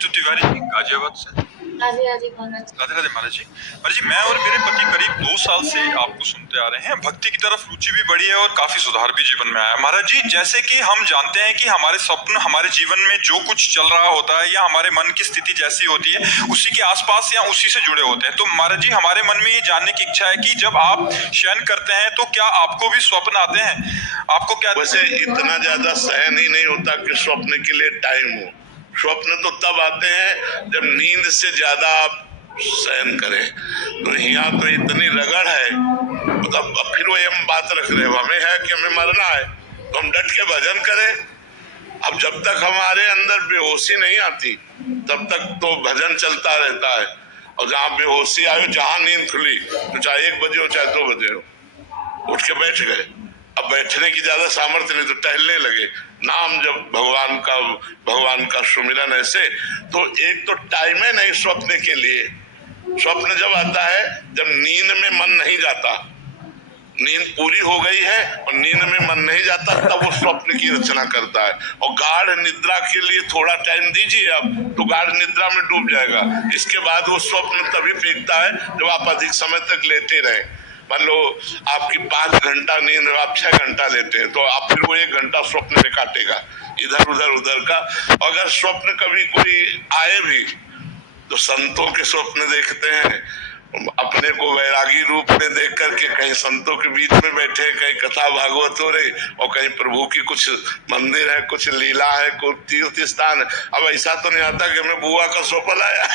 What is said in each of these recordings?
रितु तिवारी जी, गाजियाबाद से। राधे राधे महाराज। राधे राधे महाराज जी। महाराज जी, मैं और मेरे पति करीब 2 साल से आपको सुनते आ रहे हैं। भक्ति की तरफ रुचि भी बढ़ी है और काफी सुधार भी जीवन में आया। महाराज जी, जैसे कि हम जानते हैं कि हमारे स्वप्न हमारे जीवन में जो कुछ चल रहा होता है या हमारे मन की स्थिति जैसी होती है उसी के आसपास या उसी से जुड़े होते हैं। तो महाराज जी, हमारे मन में ये जानने की इच्छा है कि जब आप शयन करते हैं तो क्या आपको भी स्वप्न आते हैं? आपको क्या? वैसे इतना ज्यादा सहन ही नहीं होता कि स्वप्न के लिए टाइम हो। स्वप्न तो तब आते हैं जब नींद से ज्यादा आप सहन करें। तो यहाँ तो इतनी रगड़ है, मतलब फिर वो हम बात रख रहे हैं, हमें है कि हमें मरना है तो हम डट के भजन करें। अब जब तक हमारे अंदर बेहोशी नहीं आती तब तक तो भजन चलता रहता है। और जहाँ बेहोशी आयो, जहाँ नींद खुली, तो चाहे 1 बजे हो चाहे 2 बजे हो, उठ के बैठ गए। अब बैठने की ज्यादा सामर्थ्य नहीं तो टहलने लगे। नाम जब भगवान का सुमिरन ऐसे, तो एक तो टाइम है नहीं स्वप्न के लिए। स्वप्न जब आता है जब नींद में मन नहीं जाता, नींद पूरी हो गई है और नींद में मन नहीं जाता, तब वो स्वप्न की रचना करता है। और गाढ़ निद्रा के लिए थोड़ा टाइम दीजिए आप, तो गाढ़ निद्रा में डूब जाएगा। इसके बाद वो स्वप्न तभी फेंकता है जब आप अधिक समय तक लेटे रहे। मान लो आपकी 5 घंटा नींद, आप 6 घंटा लेते हैं, तो आप फिर वो 1 घंटा स्वप्न में काटेगा, इधर उधर का। अगर स्वप्न कभी कोई आए भी तो संतों के स्वप्न देखते हैं, अपने को वैरागी रूप में देख करके कहीं संतों के बीच में बैठे, कहीं कथा भागवत हो रही और कहीं प्रभु की कुछ मंदिर है, कुछ लीला है, कोई तीर्थ स्थान है। अब ऐसा तो नहीं आता कि हमें बुआ का स्वप्न आया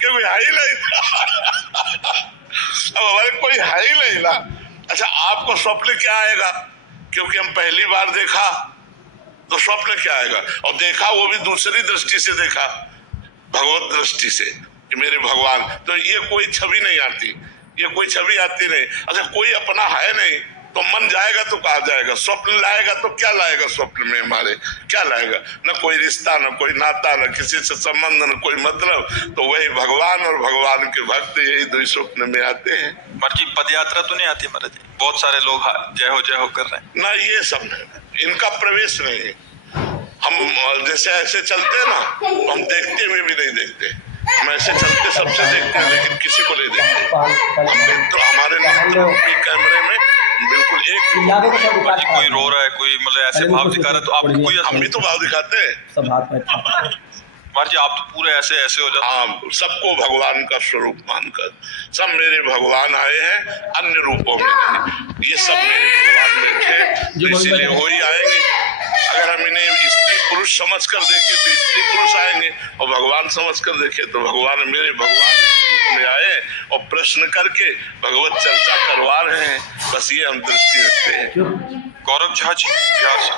क्योंकि है ही नहीं अब हमारे कोई है ही नहीं ना। अच्छा, आपको स्वप्न क्या आएगा? क्योंकि हम पहली बार देखा तो स्वप्न क्या आएगा? और देखा वो भी दूसरी दृष्टि से देखा, भगवत दृष्टि से कि मेरे भगवान। तो ये कोई छवि नहीं आती, ये कोई छवि आती नहीं। अच्छा, कोई अपना है नहीं तो मन जाएगा तो कहा जाएगा? स्वप्न लाएगा तो क्या लाएगा? स्वप्न में हमारे क्या लाएगा? न कोई रिश्ता, न कोई नाता, न किसी से संबंध, न कोई मतलब। तो वही भगवान और भगवान के भक्त यही 2 स्वप्न में आते हैं। महाराज जी, पद यात्रा तो नहीं आती महाराज जी? बहुत सारे लोग जय हो कर रहे हैं ना, ये सब इनका प्रवेश नहीं है। हम जैसे ऐसे चलते हैं ना, हम देखते हुए भी नहीं देखते। हम ऐसे चलते सबसे देखते हैं लेकिन किसी को नहीं देखते। तो हमारे कैमरे में बिल्कुल एक कोई रो रहा है, कोई मतलब ऐसे भाव दिखा रहा है, तो आपको कोई? हम भी तो भाव दिखाते हैं। महाराज जी, आप तो पूरे ऐसे हो जाते। हाँ, सबको भगवान का स्वरूप मानकर, सब मेरे भगवान आए हैं अन्य रूपों में नहीं। ये सब मेरे भगवान बैठे, इसीलिए वो ही आएंगे। अगर हम इन्हें स्त्री पुरुष समझ कर देखे तो स्त्री पुरुष आएंगे, और भगवान समझ कर देखे तो भगवान मेरे भगवान रूप में आए और प्रश्न करके भगवत चर्चा करवा रहे हैं। बस ये हम दृष्टि रखते हैं। गौरव झा जी, बिहार से।